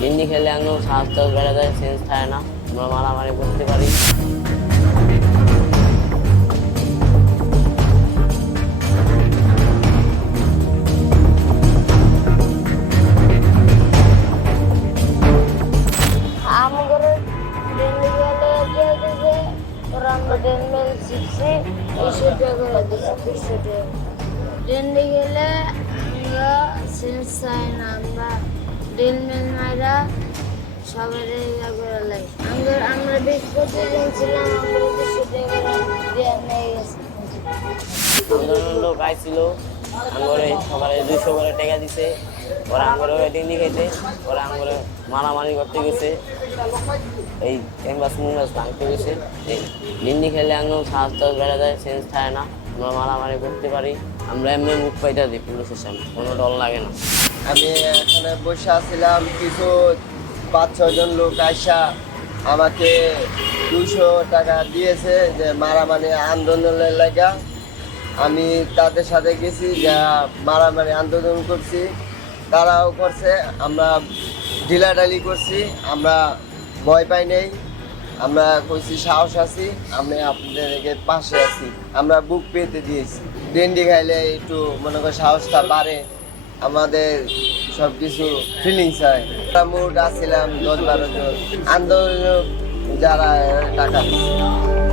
হিন্দি খেলে একদম স্বাস্থ্য বেড়ে যায়, সেন্স থাকে না, আমরা মারামারি করতে পারি। ট্রেনে গেলে আমরা সেন্স চাই না, আমরা ড্রিল মেল মাইরা সবাই ইয়া করে লাই। আমরা 20-25 জন ছিলাম, আমরা 200 টাকা দিয়ে নিয়ে গেছি। আন্দোলনের লোক আইছিল, আঙ্গরে সকালে 200 করে টাকা দিছে, ওরা আঙ্গরে টেন্ডি খাইতে, ওরা আঙ্গরে মারামারি করতে গেছে, এই ক্যাম্পাস মুঙ্গাস ভাঙতে গেছে। এই হিন্দি খেলে একদম স্বাস্থ্য বেড়ে যায়, সেন্স থাকে না, আমরা মারামারি করতে পারি। আমরা এমনি মুখ পাইটা দিই পুলিশের সামনে, কোনো ডর লাগে না। আমি এখানে বসে আছিলাম, কিছু 5-6 জন লোক আইসা আমাকে 200 টাকা দিয়েছে যে মারামারি আন্দোলনের লাগা। আমি তাদের সাথে গেছি, যা মারামারি আন্দোলন করছি, তারাও করছে, আমরা ঢিলাঢালি করছি, আমরা ভয় পাই নেই, আমরা কইছি সাহস আছি, আমি আপনাদের পাশে আছি, আমরা বুক পেতে দিয়েছি। ডেন্ডি খাইলে একটু মনে করি সাহসটা বাড়ে, আমাদের সব কিছু ফিলিংস হয়। আমরা মোট আসছিলাম 10-12 জন, আন্দোলন যারা টাকা দিচ্ছে।